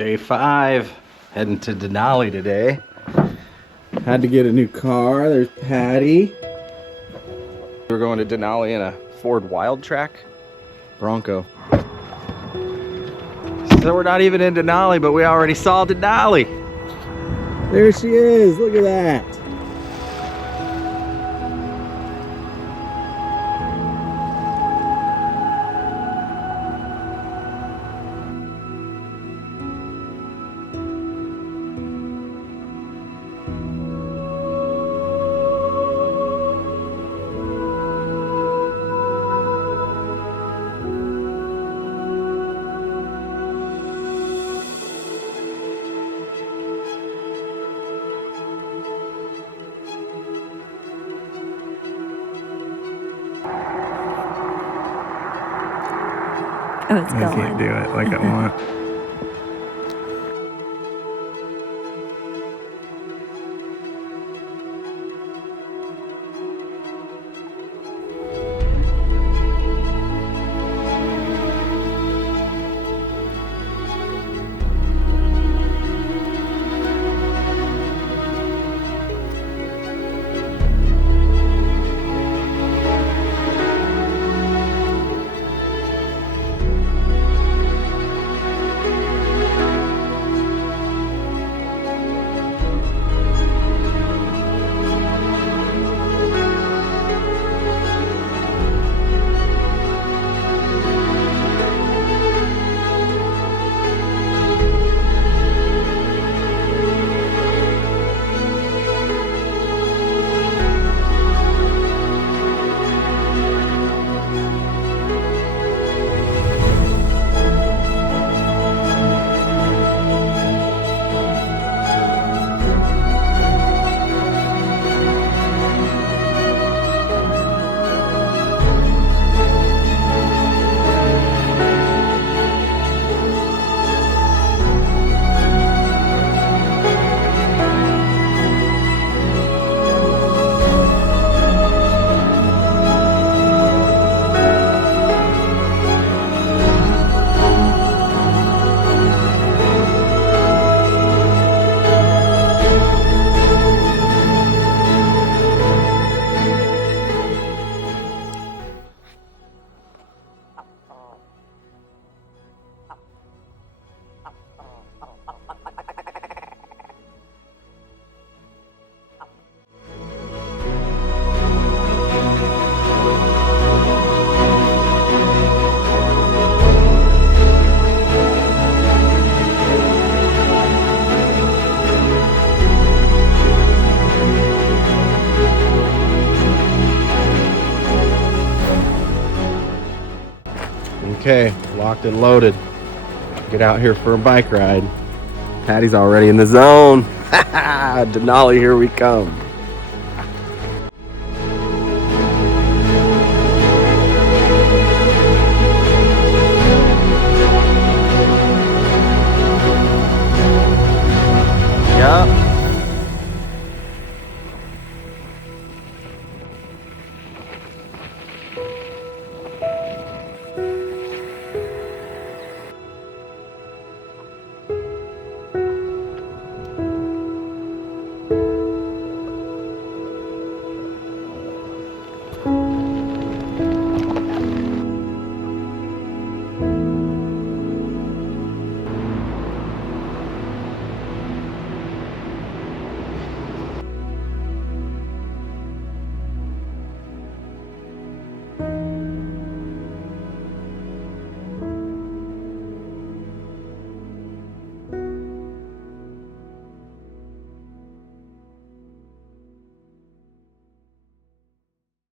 Day 5, heading to Denali today. Had to get a new car. There's Patty. We're going to Denali in a Ford Wildtrak Bronco. So we're not even in Denali, but we already saw Denali. There she is. Look at that. Oh, it's going. I can't do it like I want. Okay, locked and loaded. Get out here for a bike ride. Patty's already in the zone. Denali, here we come.